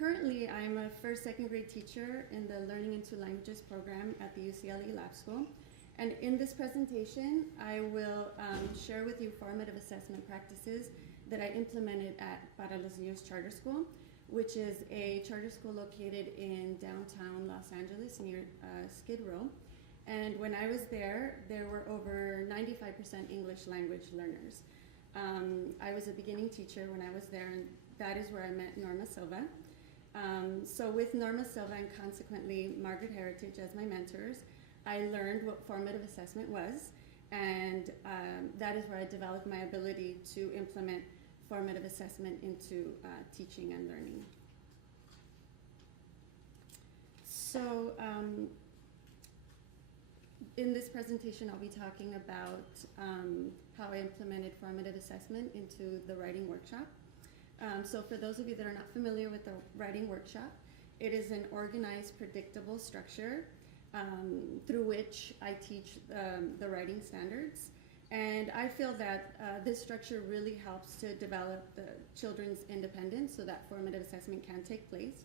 Currently, I'm a first, second grade teacher in the Learning in Two Languages program at the UCLA Lab School. And in this presentation, I will share with you formative assessment practices that I implemented at Para los Niños Charter School, which is a charter school located in downtown Los Angeles near Skid Row. And when I was there were over 95% English language learners. I was a beginning teacher when I was there, and that is where I met Norma Silva. So with Norma Silva and consequently Margaret Heritage as my mentors, I learned what formative assessment was, and that is where I developed my ability to implement formative assessment into teaching and learning. So in this presentation, I'll be talking about how I implemented formative assessment into the writing workshop. So for those of you that are not familiar with the writing workshop, it is an organized, predictable structure through which I teach the writing standards. And I feel that this structure really helps to develop the children's independence so that formative assessment can take place.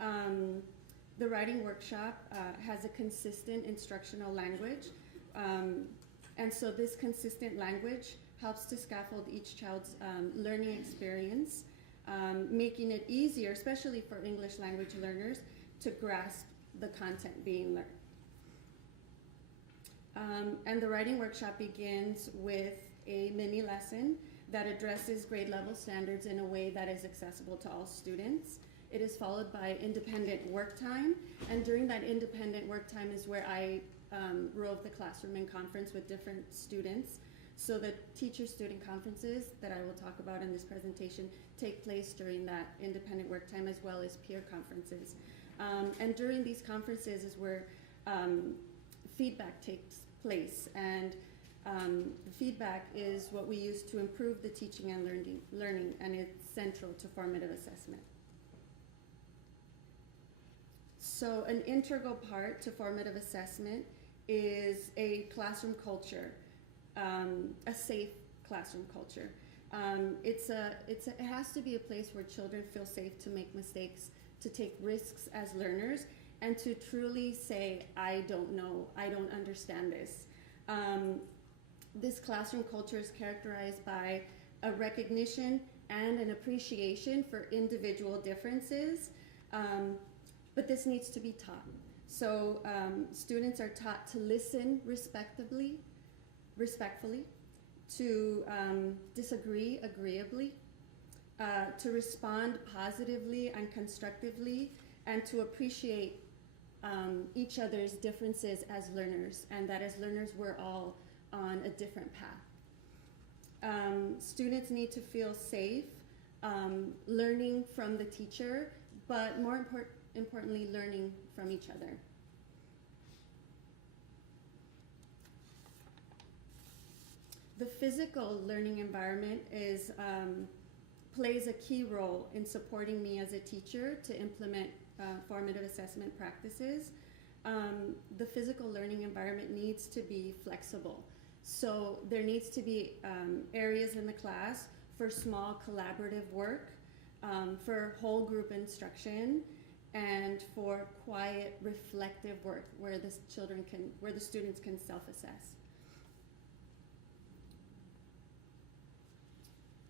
The writing workshop has a consistent instructional language. And so this consistent language helps to scaffold each child's learning experience, making it easier, especially for English language learners, to grasp the content being learned. And the writing workshop begins with a mini lesson that addresses grade level standards in a way that is accessible to all students. It is followed by independent work time, and during that independent work time is where I rove the classroom in conference with different students. So the teacher-student conferences that I will talk about in this presentation take place during that independent work time, as well as peer conferences. And during these conferences is where feedback takes place, and the feedback is what we use to improve the teaching and learning, and it's central to formative assessment. So an integral part to formative assessment is a classroom culture, a safe classroom culture. It has to be a place where children feel safe to make mistakes, to take risks as learners, and to truly say, I don't know, I don't understand this. This classroom culture is characterized by a recognition and an appreciation for individual differences, but this needs to be taught. So students are taught to listen respectfully, to disagree agreeably, to respond positively and constructively, and to appreciate each other's differences as learners, and that as learners we're all on a different path. Students need to feel safe learning from the teacher, but more importantly, learning from each other. The physical learning environment plays a key role in supporting me as a teacher to implement formative assessment practices. The physical learning environment needs to be flexible. So there needs to be areas in the class for small collaborative work, for whole group instruction, and for quiet reflective work where the students can self-assess.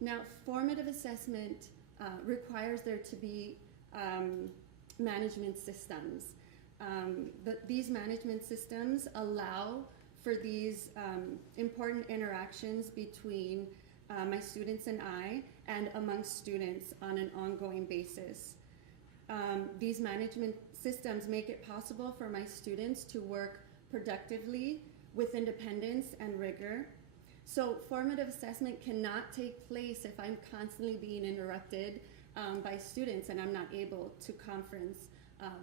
Now, formative assessment requires there to be management systems. These management systems allow for these important interactions between my students and I, and amongst students on an ongoing basis. These management systems make it possible for my students to work productively with independence and rigor. So formative assessment cannot take place if I'm constantly being interrupted by students and I'm not able to conference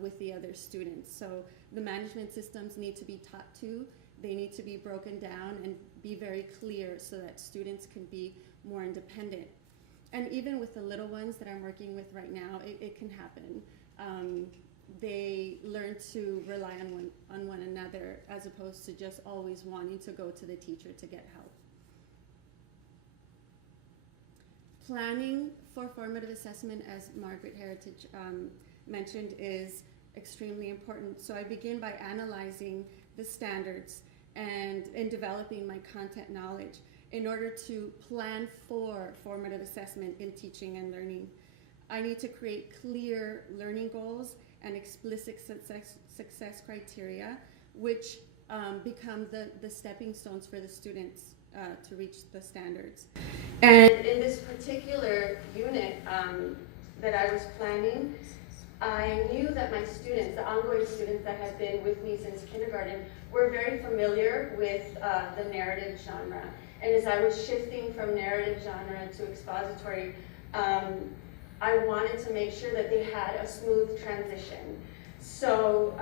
with the other students. So the management systems need to be taught to, they need to be broken down and be very clear so that students can be more independent. And even with the little ones that I'm working with right now, it can happen. They learn to rely on one another as opposed to just always wanting to go to the teacher to get help. Planning for formative assessment, as Margaret Heritage mentioned, is extremely important. So I begin by analyzing the standards and in developing my content knowledge in order to plan for formative assessment in teaching and learning. I need to create clear learning goals and explicit success criteria, which become the stepping stones for the students to reach the standards. And in this particular unit that I was planning, I knew that my students, the ongoing students that had been with me since kindergarten, were very familiar with the narrative genre. And as I was shifting from narrative genre to expository, I wanted to make sure that they had a smooth transition. So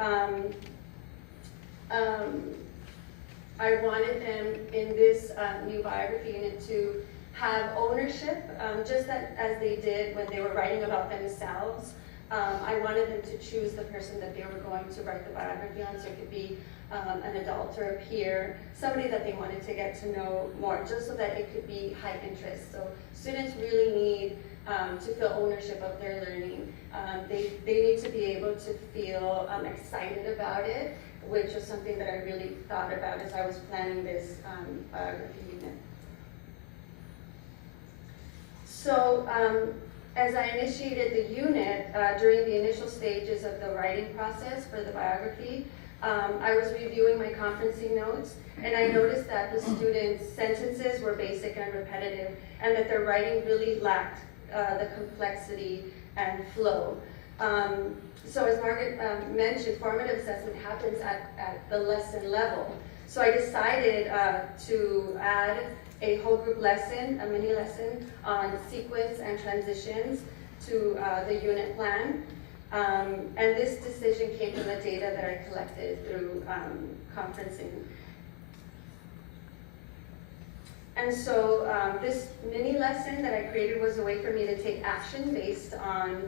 I wanted them in this new biography unit to have ownership, just as they did when they were writing about themselves. I wanted them to choose the person that they were going to write the biography on, so it could be an adult or a peer, somebody that they wanted to get to know more, just so that it could be high interest. So students really need to feel ownership of their learning. They need to be able to feel excited about it, which was something that I really thought about as I was planning this biography unit. So as I initiated the unit, during the initial stages of the writing process for the biography, I was reviewing my conferencing notes, and I noticed that the students' sentences were basic and repetitive, and that their writing really lacked the complexity and flow. So as Margaret mentioned, formative assessment happens at the lesson level. So I decided to add a whole group lesson, a mini lesson on sequence and transitions to the unit plan. And this decision came from the data that I collected through conferencing. And so this mini lesson that I created was a way for me to take action based on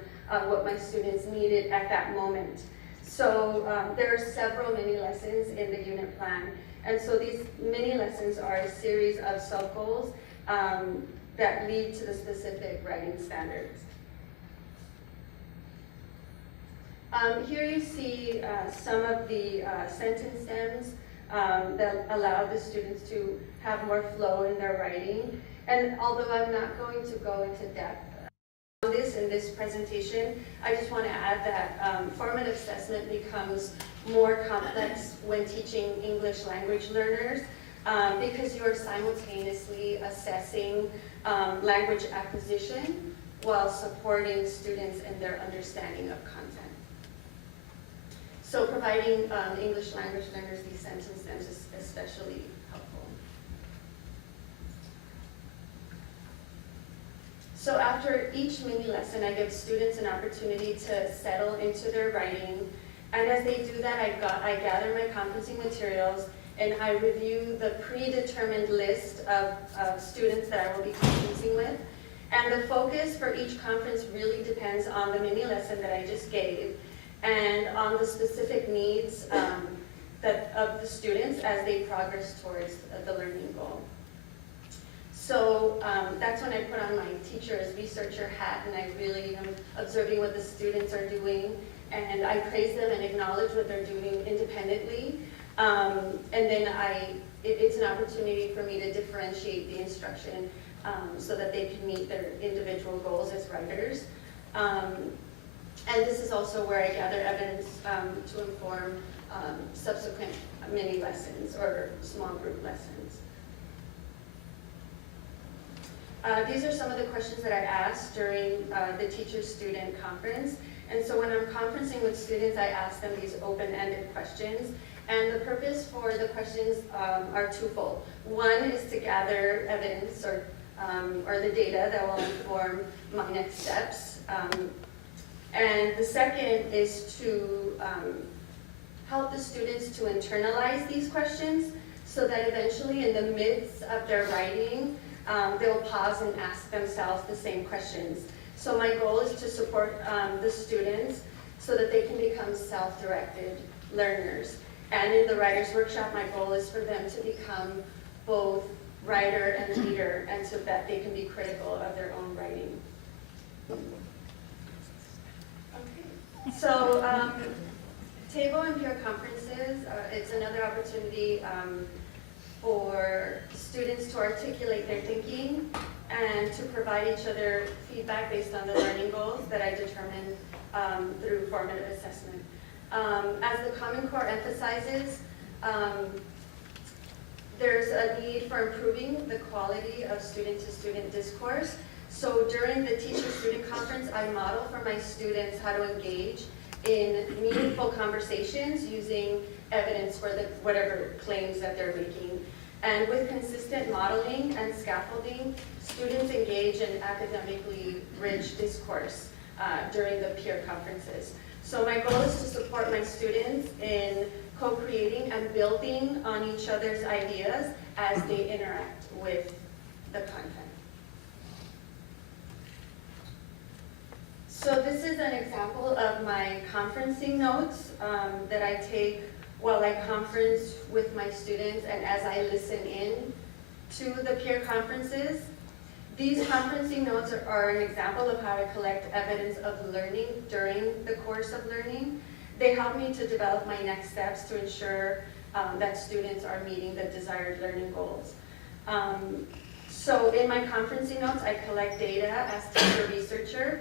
what my students needed at that moment. So there are several mini lessons in the unit plan. And so these mini lessons are a series of sub-goals that lead to the specific writing standards. Here you see some of the sentence stems that allow the students to have more flow in their writing. And although I'm not going to go into depth on this in this presentation, I just want to add that formative assessment becomes more complex when teaching English language learners because you are simultaneously assessing language acquisition while supporting students in their understanding of content. So providing English language learners these sentence stems is especially helpful. So after each mini lesson, I give students an opportunity to settle into their writing. And as they do that, I gather my conferencing materials and I review the predetermined list of students that I will be conferencing with. And the focus for each conference really depends on the mini lesson that I just gave and on the specific needs of the students as they progress towards the learning goal. So that's when I put on my teacher as researcher hat, and I really am observing what the students are doing, and I praise them and acknowledge what they're doing independently. And then it's an opportunity for me to differentiate the instruction so that they can meet their individual goals as writers. And this is also where I gather evidence to inform subsequent mini lessons or small group lessons. These are some of the questions that I asked during the teacher-student conference. And so when I'm conferencing with students, I ask them these open-ended questions. And the purpose for the questions are twofold. One is to gather evidence or the data that will inform my next steps. And the second is to help the students to internalize these questions so that eventually in the midst of their writing, they'll pause and ask themselves the same questions. So my goal is to support the students so that they can become self-directed learners. And in the Writers' Workshop, my goal is for them to become both writer and leader, and so that they can be critical of their own writing. Okay. So, table and peer conferences, it's another opportunity for students to articulate their thinking and to provide each other feedback based on the learning goals that I determine through formative assessment. As the Common Core emphasizes, there's a need for improving the quality of student-to-student discourse. So during the teacher-student conference, I model for my students how to engage in meaningful conversations using evidence for whatever claims that they're making. And with consistent modeling and scaffolding, students engage in academically rich discourse during the peer conferences. So my goal is to support my students in co-creating and building on each other's ideas as they interact with the content. So this is an example of my conferencing notes that I take while I conference with my students and as I listen in to the peer conferences. These conferencing notes are an example of how I collect evidence of learning during the course of learning. They help me to develop my next steps to ensure that students are meeting the desired learning goals. So in my conferencing notes, I collect data as teacher researcher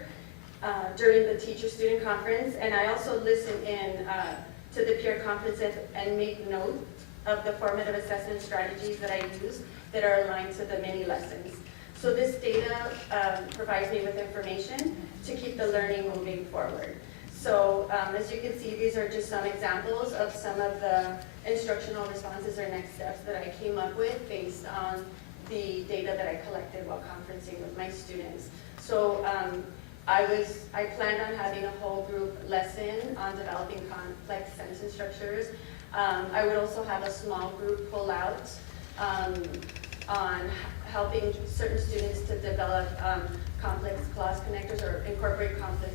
during the teacher-student conference, and I also listen in to the peer conferences and make note of the formative assessment strategies that I use that are aligned to the mini lessons. So this data provides me with information to keep the learning moving forward. So as you can see, these are just some examples of some of the instructional responses or next steps that I came up with based on the data that I collected while conferencing with my students. So I planned on having a whole group lesson on developing complex sentence structures. I would also have a small group pull out on helping certain students to develop complex clause connectors or incorporate complex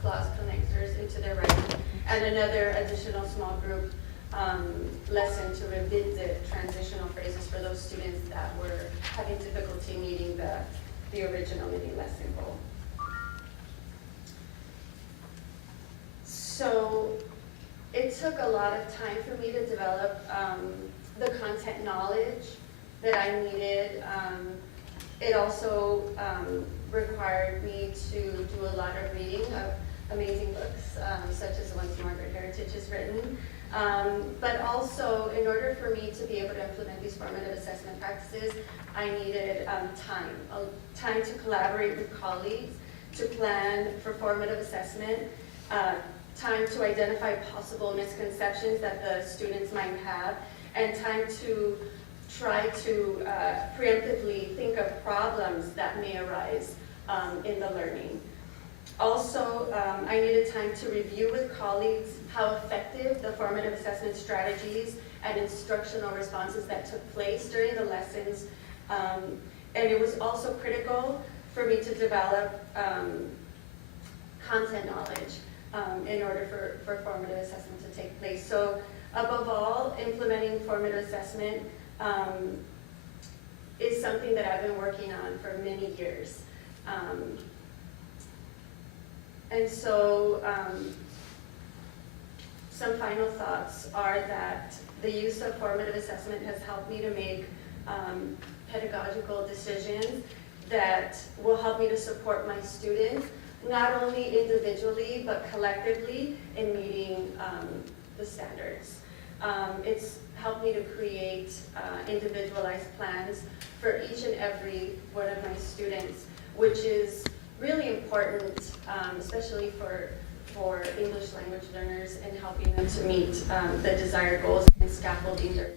clause connectors into their writing, and another additional small group lesson to revisit transitional phrases for those students that were having difficulty meeting the original mini lesson goal. So it took a lot of time for me to develop the content knowledge that I needed. It also required me to do a lot of reading of amazing books, such as the ones Margaret Heritage has written. But also, in order for me to be able to implement these formative assessment practices, I needed time to collaborate with colleagues, to plan for formative assessment, time to identify possible misconceptions that the students might have, and time to try to preemptively think of problems that may arise in the learning. Also, I needed time to review with colleagues how effective the formative assessment strategies and instructional responses that took place during the lessons. And it was also critical for me to develop content knowledge in order for formative assessment to take place. So above all, implementing formative assessment is something that I've been working on for many years. And so some final thoughts are that the use of formative assessment has helped me to make pedagogical decisions that will help me to support my students, not only individually, but collectively in meeting the standards. It's helped me to create individualized plans for each and every one of my students, which is really important, especially for English language learners, and helping them to meet the desired goals and scaffolding their learning.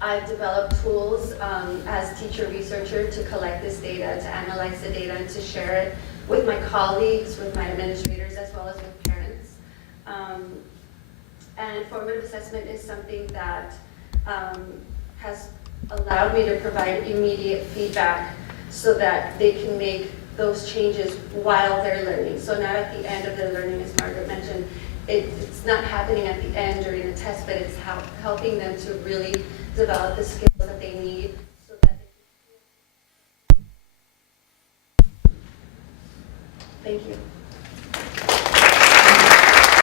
I've developed tools as teacher researcher to collect this data, to analyze the data, and to share it with my colleagues, with my administrators, as well as with parents. And formative assessment is something that has allowed me to provide immediate feedback so that they can make those changes while they're learning. So not at the end of their learning, as Margaret mentioned. It's not happening at the end during the test, but it's helping them to really develop the skills that they need so that they can. Thank you.